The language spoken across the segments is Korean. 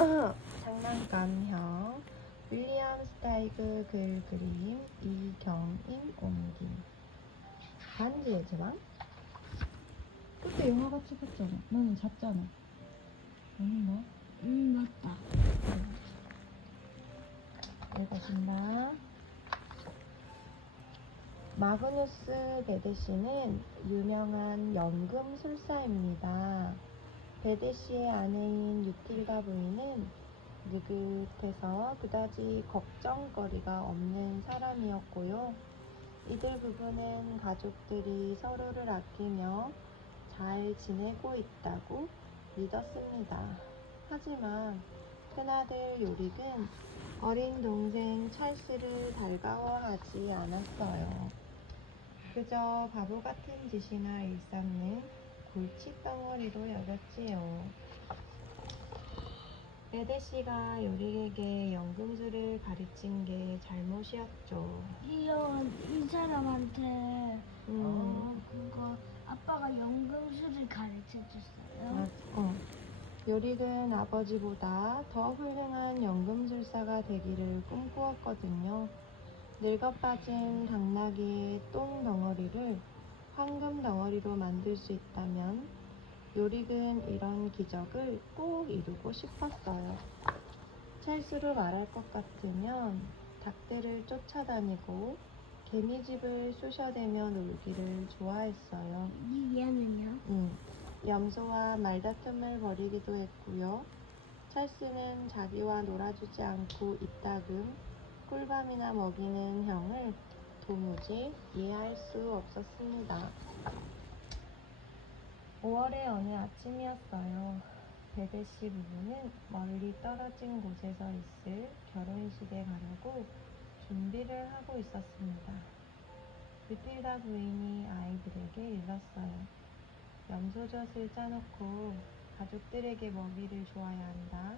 장난감형 윌리엄 스타이그 글 그림 이경임 옮김 반지의 제왕? 그때 영화가 찍었잖아. 너는 잤잖아. 아닌가? 맞다. 읽어준다. 마그누스 베데시는 유명한 연금술사입니다. 베데시의 아내인 유틸다 부인은 느긋해서 그다지 걱정거리가 없는 사람이었고요. 이들 부부는 가족들이 서로를 아끼며 잘 지내고 있다고 믿었습니다. 하지만 큰아들 요릭은 어린 동생 찰스를 달가워하지 않았어요. 그저 바보 같은 짓이나 일삼는 골칫덩어리로 여겼지요. 베데시가 요릭에게 연금술을 가르친 게 잘못이었죠. 이 사람한테 그거 아빠가 연금술을 가르쳐 줬어요. 요릭은 아버지보다 더 훌륭한 연금술사가 되기를 꿈꾸었거든요. 늙어빠진 당나귀의 똥 덩어리를 황금 덩어리로 만들 수 있다면 요릭은 이런 기적을 꼭 이루고 싶었어요. 찰스로 말할 것 같으면 닭들을 쫓아다니고 개미집을 쑤셔대며 놀기를 좋아했어요. 얘는요? 염소와 말다툼을 벌이기도 했고요. 찰스는 자기와 놀아주지 않고 이따금 꿀밤이나 먹이는 형을 도무지 이해할 수 없었습니다. 5월의 어느 아침이었어요. 베데시 부부는 멀리 떨어진 곳에서 있을 결혼식에 가려고 준비를 하고 있었습니다. 유틸다 부인이 아이들에게 일렀어요. 염소젖을 짜놓고 가족들에게 먹이를 주어야 한다.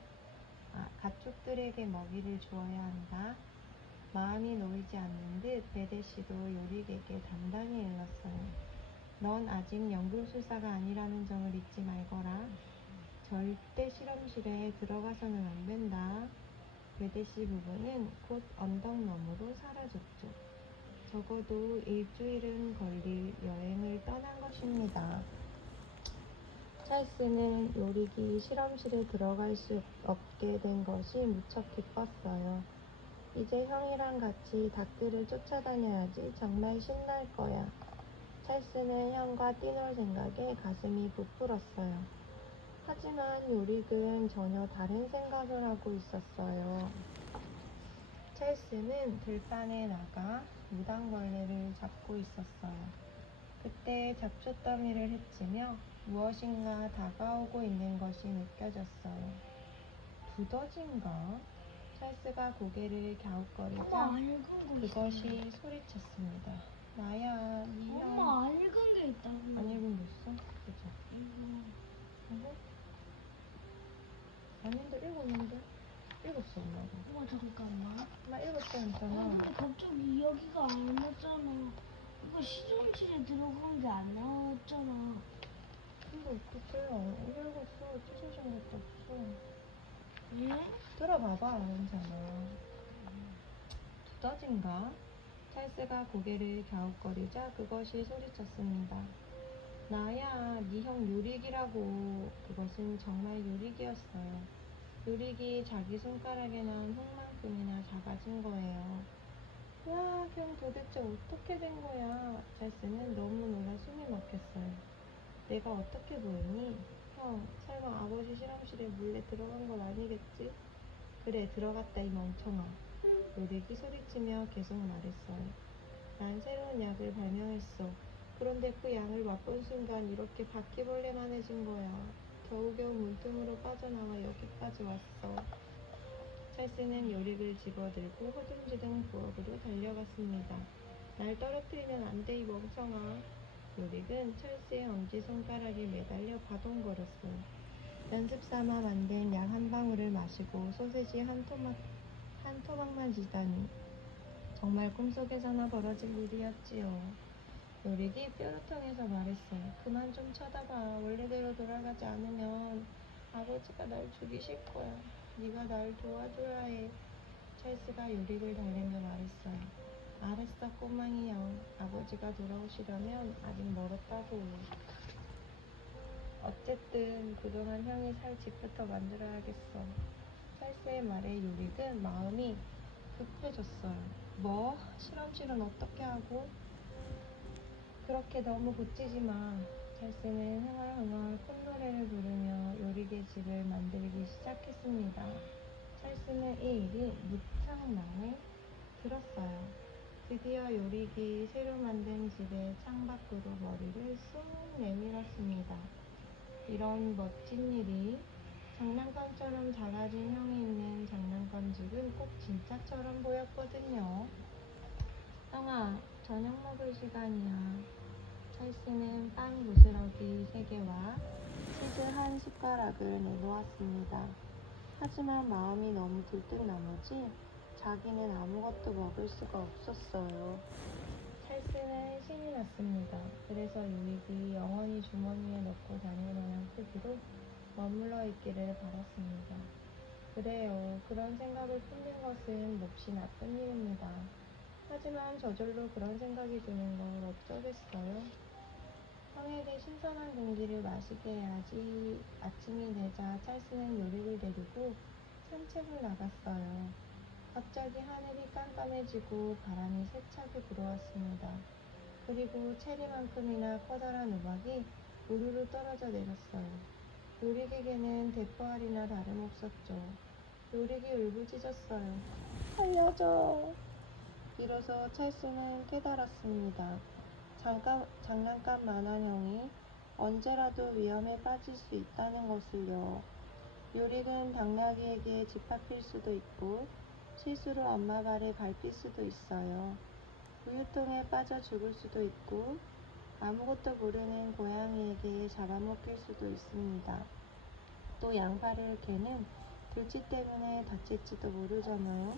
가축들에게 먹이를 주어야 한다. 마음이 놓이지 않는 듯 베데시도 요릭에게 단단히 일렀어요. 넌 아직 연금술사가 아니라는 점을 잊지 말거라. 절대 실험실에 들어가서는 안 된다. 베데시 부부는 곧 언덕 너머로 사라졌죠. 적어도 일주일은 걸릴 여행을 떠난 것입니다. 찰스는 요릭이 실험실에 들어갈 수 없게 된 것이 무척 기뻤어요. 이제 형이랑 같이 닭들을 쫓아다녀야지 정말 신날 거야. 찰스는 형과 뛰놀 생각에 가슴이 부풀었어요. 하지만 요릭은 전혀 다른 생각을 하고 있었어요. 찰스는 들판에 나가 무당벌레를 잡고 있었어요. 그때 잡초더미를 헤치며 무엇인가 다가오고 있는 것이 느껴졌어요. 두더지인가? 찰스가 고개를 갸웃거리자 그것이 소리쳤습니다. 나야, 네 형. 엄마 안 읽은 게 있다고. 안 읽은 게 있어? 그죠? 아닌데 읽었는데? 읽었어 엄마가. 엄마 잠깐만. 나 읽었다 했잖아. 근데 갑자기 이야기가 안 나잖아. 이거 시험실에 들어간 게 안 나왔잖아. 근데 그때 안 읽었어. 찢어진 것도 없어. 응? 들어봐봐 괜찮아. 두더진가? 찰스가 고개를 갸웃거리자 그것이 소리쳤습니다. 나야, 네 형 요릭이라고. 그것은 정말 요릭이었어요. 요릭이 자기 손가락에 난 흙만큼이나 작아진 거예요. 와, 형 도대체 어떻게 된 거야? 찰스는 너무 놀라 숨이 막혔어요. 내가 어떻게 보이니? 형, 설마 아버지 실험실에 몰래 들어간 건 아니겠지? 그래, 들어갔다 이 멍청아. 요릭이 소리치며 계속 말했어요. 난 새로운 약을 발명했어. 그런데 그 약을 맛본 순간 이렇게 바퀴벌레만해진 거야. 겨우겨우 문틈으로 빠져나와 여기까지 왔어. 찰스는 요릭을 집어들고 허둥지둥 부엌으로 달려갔습니다. 날 떨어뜨리면 안 돼, 이 멍청아. 요릭은 찰스의 엄지손가락에 매달려 바동거렸어요. 연습삼아 만든 약 한 방울을 마시고 소세지 한 토막만 지다니. 정말 꿈속에서나 벌어질 일이었지요. 요릭이 뾰루통해서 말했어요. 그만 좀 쳐다봐. 원래대로 돌아가지 않으면 아버지가 날 죽이실 거야. 네가 날 도와줘야 해. 찰스가 요릭을 달래며 말했어요. 알았어, 꼬맹이 형. 아버지가 돌아오시려면 아직 멀었다고. 어쨌든 그동안 형이 살 집부터 만들어야겠어. 찰스의 말에 요릭은 마음이 급해졌어요. 뭐? 실험실은 어떻게 하고? 그렇게 너무 고치지 마. 찰스는 흥얼흥얼 콧노래를 부르며 요릭의 집을 만들기 시작했습니다. 찰스는 이 일이 무척 마음에 들었어요. 드디어 요릭이 새로 만든 집의 창밖으로 머리를 쑥 내밀었습니다. 이런 멋진 일이 장난감처럼 작아진 형이 있는 장난감 집은 꼭 진짜처럼 보였거든요. 형아, 저녁 먹을 시간이야. 찰스는 빵 부스러기 3개와 치즈 한 숟가락을 내놓았습니다. 하지만 마음이 너무 들뜬 나머지 자기는 아무것도 먹을 수가 없었어요. 찰스는 신이 났습니다. 그래서 요릭이 영원히 주머니에 넣고 다닐 만한 크기로 머물러 있기를 바랐습니다. 그래요. 그런 생각을 품는 것은 몹시 나쁜 일입니다. 하지만 저절로 그런 생각이 드는 걸 어쩌겠어요? 형에게 신선한 공기를 마시게 해야지. 아침이 되자 찰스는 요릭을 데리고 산책을 나갔어요. 갑자기 하늘이 깜깜해지고 바람이 세차게 불어왔습니다. 그리고 체리만큼이나 커다란 우박이 우르르 떨어져 내렸어요. 요릭에게는 대포알이나 다름없었죠. 요릭이 울부짖었어요. 살려줘. 비로소 찰스는 깨달았습니다. 장난감 만화형이 언제라도 위험에 빠질 수 있다는 것을요. 요릭은 당나귀에게 짓밟힐 수도 있고 실수로 엄마 발에 밟힐 수도 있어요. 우유통에 빠져 죽을 수도 있고 아무것도 모르는 고양이에게 잡아먹힐 수도 있습니다. 또 양파를 캐는 들쥐 때문에 다칠지도 모르잖아요.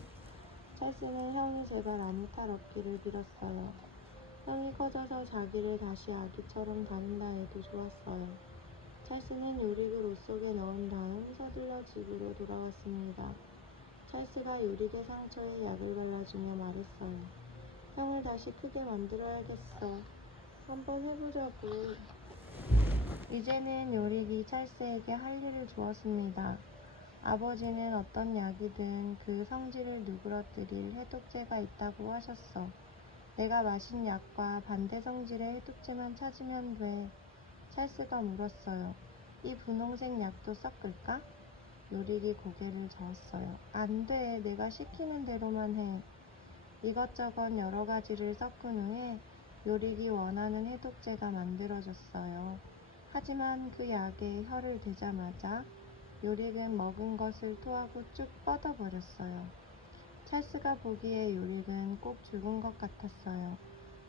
찰스는 형이 제발 아무 탈 없기를 빌었어요. 형이 커져서 자기를 다시 아기처럼 다룬다 해도 좋았어요. 찰스는 요릭을 옷 속에 넣은 다음 서둘러 집으로 돌아왔습니다. 찰스가 요릭의 상처에 약을 발라주며 말했어요. 형을 다시 크게 만들어야겠어. 한번 해보자고. 이제는 요릭이 찰스에게 할 일을 주었습니다. 아버지는 어떤 약이든 그 성질을 누그러뜨릴 해독제가 있다고 하셨어. 내가 마신 약과 반대 성질의 해독제만 찾으면 돼. 찰스가 물었어요. 이 분홍색 약도 섞을까? 요릭이 고개를 저었어요. 안 돼. 내가 시키는 대로만 해. 이것저것 여러 가지를 섞은 후에 요릭이 원하는 해독제가 만들어졌어요. 하지만 그 약에 혀를 대자마자 요릭은 먹은 것을 토하고 쭉 뻗어버렸어요. 찰스가 보기에 요릭은 꼭 죽은 것 같았어요.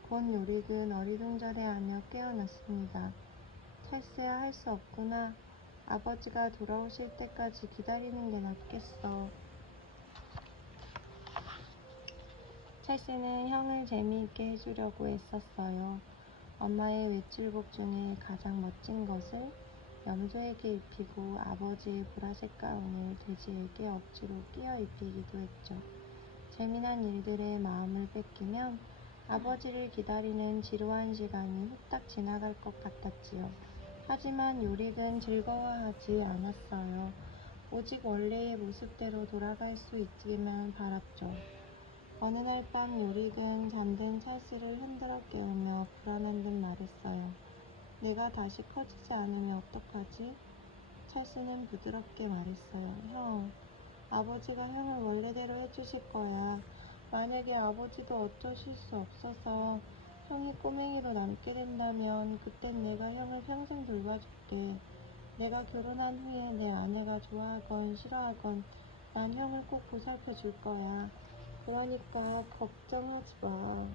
곧 요릭은 어리둥절해하며 깨어났습니다. 찰스야, 할 수 없구나. 아버지가 돌아오실 때까지 기다리는 게 낫겠어. 찰스는 형을 재미있게 해주려고 애썼어요. 엄마의 외출복 중에 가장 멋진 것을 염소에게 입히고 아버지의 보라색 가운을 돼지에게 억지로 끼워 입히기도 했죠. 재미난 일들에 마음을 뺏기면 아버지를 기다리는 지루한 시간이 후딱 지나갈 것 같았지요. 하지만 요릭은 즐거워하지 않았어요. 오직 원래의 모습대로 돌아갈 수 있기만 바랐죠. 어느 날 밤 요릭은 잠든 찰스를 흔들어 깨우며 불안한 듯 말했어요. 내가 다시 커지지 않으면 어떡하지? 찰스는 부드럽게 말했어요. 형, 아버지가 형을 원래대로 해주실 거야. 만약에 아버지도 어쩌실 수 없어서 형이 꼬맹이로 남게 된다면 그땐 내가 형을 평생 돌봐줄게. 내가 결혼한 후에 내 아내가 좋아하건 싫어하건 난 형을 꼭 보살펴 줄 거야. 그러니까 걱정하지 마.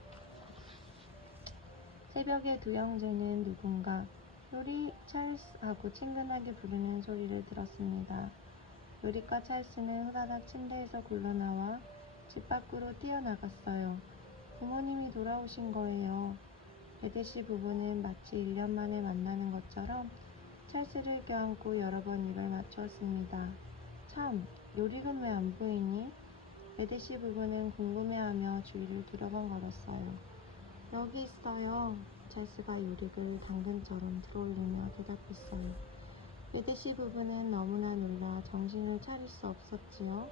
새벽에 두 형제는 누군가 요리, 찰스 하고 친근하게 부르는 소리를 들었습니다. 요리과 찰스는 후다닥 침대에서 굴러나와 집 밖으로 뛰어나갔어요. 부모님이 돌아오신 거예요. 베드씨 부부는 마치 1년 만에 만나는 것처럼 찰스를 껴안고 여러 번 입을 맞추었습니다. 참, 요릭은 왜 안 보이니? 베데시 부부는 궁금해하며 주위를 두려번거렸어요. 여기 있어요. 찰스가 요릭을 당근처럼 들어올리며 대답했어요. 베데시 부부는 너무나 놀라 정신을 차릴 수 없었지요.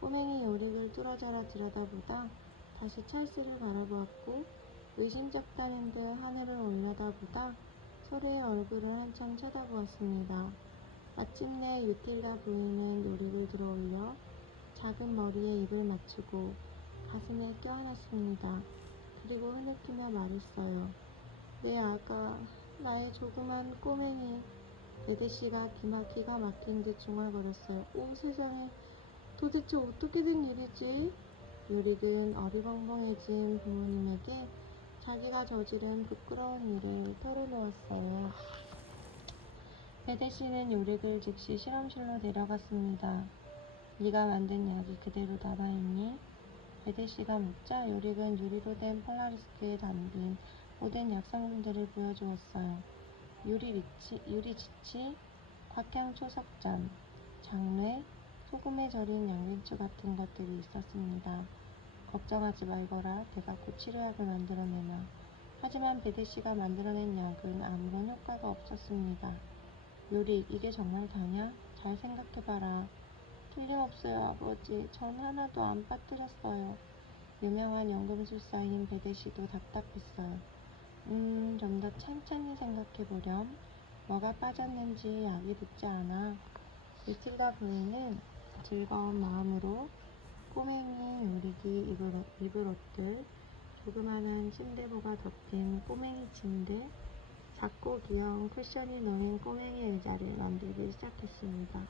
꼬맹이 요릭을 뚫어져라 들여다보다 다시 찰스를 바라보았고 의심쩍다는 듯 하늘을 올려다보다 서로의 얼굴을 한참 쳐다보았습니다. 마침내 유틸다 부인은 요릭을 들어올려 작은 머리에 입을 맞추고 가슴에 껴안았습니다. 그리고 흐느끼며 말했어요. 내 아가, 나의 조그만 꼬맹이. 베데시가 기가 막힌 듯 중얼거렸어요. 오 세상에, 도대체 어떻게 된 일이지? 요릭은 어리벙벙해진 부모님에게 자기가 저지른 부끄러운 일을 털어놓았어요. 베데시는 요릭을 즉시 실험실로 데려갔습니다. 네가 만든 약이 그대로 남아있니? 베데시가 묻자 요릭은 유리로 된 폴라리스트에 담긴 모든 약 성분들을 보여주었어요. 유리지치, 곽향초석전, 장뇌, 소금에 절인 양배추 같은 것들이 있었습니다. 걱정하지 말거라. 내가 곧 치료약을 만들어내마. 하지만 베데시가 만들어낸 약은 아무런 효과가 없었습니다. 요릭, 이게 정말 다냐? 잘 생각해봐라. 틀림없어요, 아버지. 전 하나도 안 빠뜨렸어요. 유명한 연금술사인 베데시도 답답했어요. 좀 더 찬찬히 생각해보렴. 뭐가 빠졌는지 약이 붙지 않아. 유틸다 부인은 즐거운 마음으로 꼬맹이 요릭이 입을 옷들, 조그마한 침대보가 덮인 꼬맹이 침대, 작고 귀여운 쿠션이 놓인 꼬맹이 의자를 만들기 시작했습니다.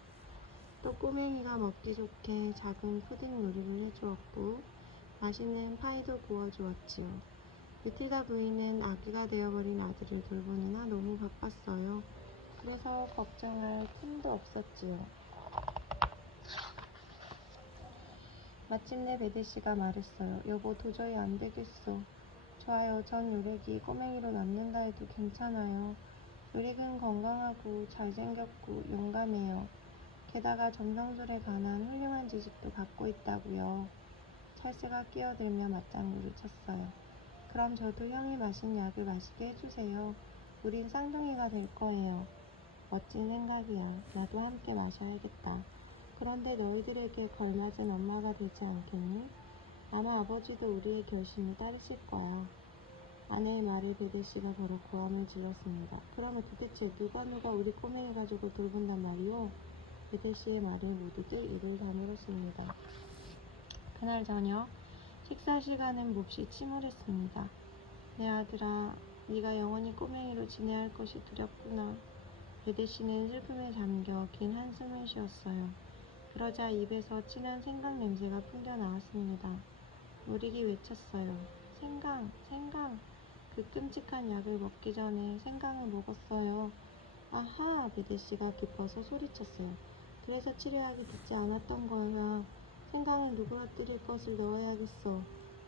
또 꼬맹이가 먹기 좋게 작은 푸딩 요리를 해주었고 맛있는 파이도 구워주었지요. 유틸다 부인은 아기가 되어버린 아들을 돌보느라 너무 바빴어요. 그래서 걱정할 틈도 없었지요. 마침내 베데시가 말했어요. 여보, 도저히 안 되겠어. 좋아요. 전 요릭이 꼬맹이로 남는다 해도 괜찮아요. 요릭은 건강하고 잘생겼고 용감해요. 게다가 점성술에 관한 훌륭한 지식도 갖고 있다고요. 찰스가 끼어들며 맞장구를 쳤어요. 그럼 저도 형이 마신 약을 마시게 해주세요. 우린 쌍둥이가 될 거예요. 멋진 생각이야. 나도 함께 마셔야겠다. 그런데 너희들에게 걸맞은 엄마가 되지 않겠니? 아마 아버지도 우리의 결심을 따르실 거야. 아내의 말에 베데시가 버럭 고함을 질렀습니다. 그러면 도대체 누가 우리 꼬맹이 가족을 돌본단 말이오? 베데시의 말에 모두들 입을 다물었습니다. 그날 저녁 식사 시간은 몹시 침울했습니다. 내 아들아, 네가 영원히 꼬맹이로 지내야 할 것이 두렵구나. 베데시는 슬픔에 잠겨 긴 한숨을 쉬었어요. 그러자 입에서 진한 생강 냄새가 풍겨 나왔습니다. 요릭이 외쳤어요. 생강, 생강. 그 끔찍한 약을 먹기 전에 생강을 먹었어요. 아하! 베데시가 기뻐서 소리쳤어요. 그래서 치료약이 듣지 않았던 거야. 생강을 누구나 뜨릴 것을 넣어야겠어.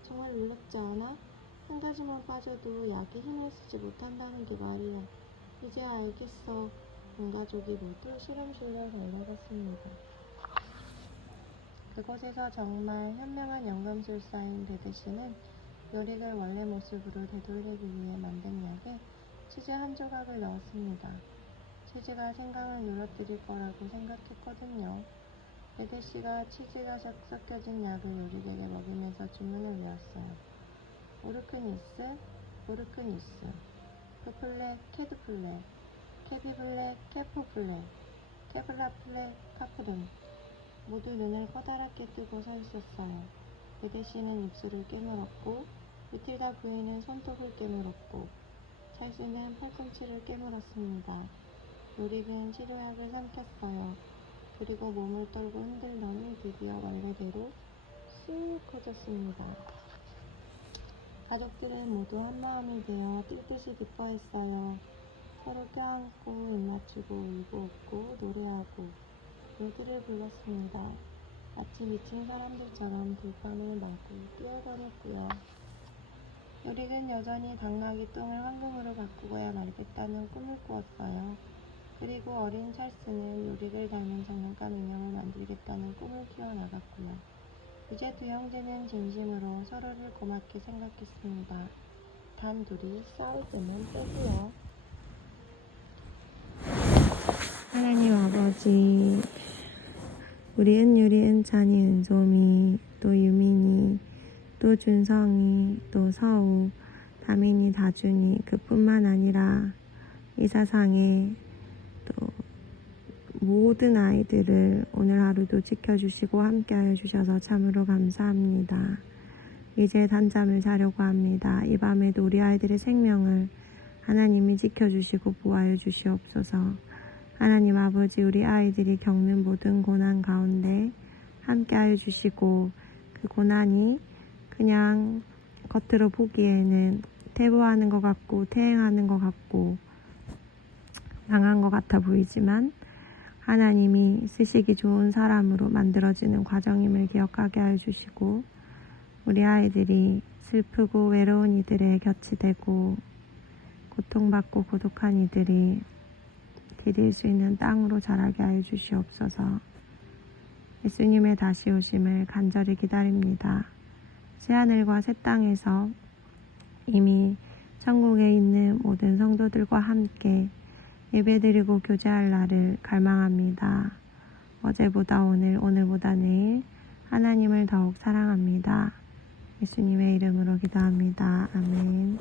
정말 놀랍지 않아? 한 가지만 빠져도 약이 힘을 쓰지 못한다는 게 말이야. 이제 알겠어. 온 가족이 모두 실험실로 달려갔습니다. 그곳에서 정말 현명한 연금술사인 베데시는 요릭을 원래 모습으로 되돌리기 위해 만든 약에 치즈 한 조각을 넣었습니다. 치즈가 생강을 누러뜨릴 거라고 생각했거든요. 베데시가 치즈가 섞여진 약을 요릭에게 먹이면서 주문을 외웠어요. 오르크니스, 오르크니스, 크플레, 캐드플레, 캐비블레, 캐포플레, 캐블라플레, 카프돈. 모두 눈을 커다랗게 뜨고 서 있었어요. 베데시는 입술을 깨물었고 유틸다 부인은 손톱을 깨물었고 찰스는 팔꿈치를 깨물었습니다. 요릭은 치료약을 삼켰어요. 그리고 몸을 떨고 흔들더니 드디어 원래대로 쑥 커졌습니다. 가족들은 모두 한마음이 되어 뛸 듯이 기뻐했어요. 서로 껴안고 입맞추고 울고 웃고 노래하고 노래를 불렀습니다. 마치 미친 사람들처럼 들판을 마구 뛰어다녔고요. 요릭은 여전히 당나귀 똥을 황금으로 바꾸고야 말겠다는 꿈을 꾸었어요. 그리고 어린 찰스는 요릭을 닮은 장난감 인형을 만들게 키워나갔구나. 이제 두 형제는 진심으로 서로를 고맙게 생각했습니다. 단둘이 싸울 때는 빼고요. 하나님 아버지, 우리 은유리, 은찬이, 은솜이, 또 유민이, 또 준성이, 또 서우, 다민이, 다준이, 그뿐만 아니라 이 세상에 또 모든 아이들을 오늘 하루도 지켜주시고 함께하여 주셔서 참으로 감사합니다. 이제 단잠을 자려고 합니다. 이 밤에도 우리 아이들의 생명을 하나님이 지켜주시고 보호하여 주시옵소서. 하나님 아버지, 우리 아이들이 겪는 모든 고난 가운데 함께하여 주시고, 그 고난이 그냥 겉으로 보기에는 태보하는 것 같고 태행하는 것 같고 강한 것 같아 보이지만 하나님이 쓰시기 좋은 사람으로 만들어지는 과정임을 기억하게 하여 주시고, 우리 아이들이 슬프고 외로운 이들의 곁이 되고 고통받고 고독한 이들이 디딜 수 있는 땅으로 자라게 하여 주시옵소서. 예수님의 다시 오심을 간절히 기다립니다. 새하늘과 새 땅에서 이미 천국에 있는 모든 성도들과 함께 예배드리고 교제할 날을 갈망합니다. 어제보다 오늘, 오늘보다 내일 하나님을 더욱 사랑합니다. 예수님의 이름으로 기도합니다. 아멘.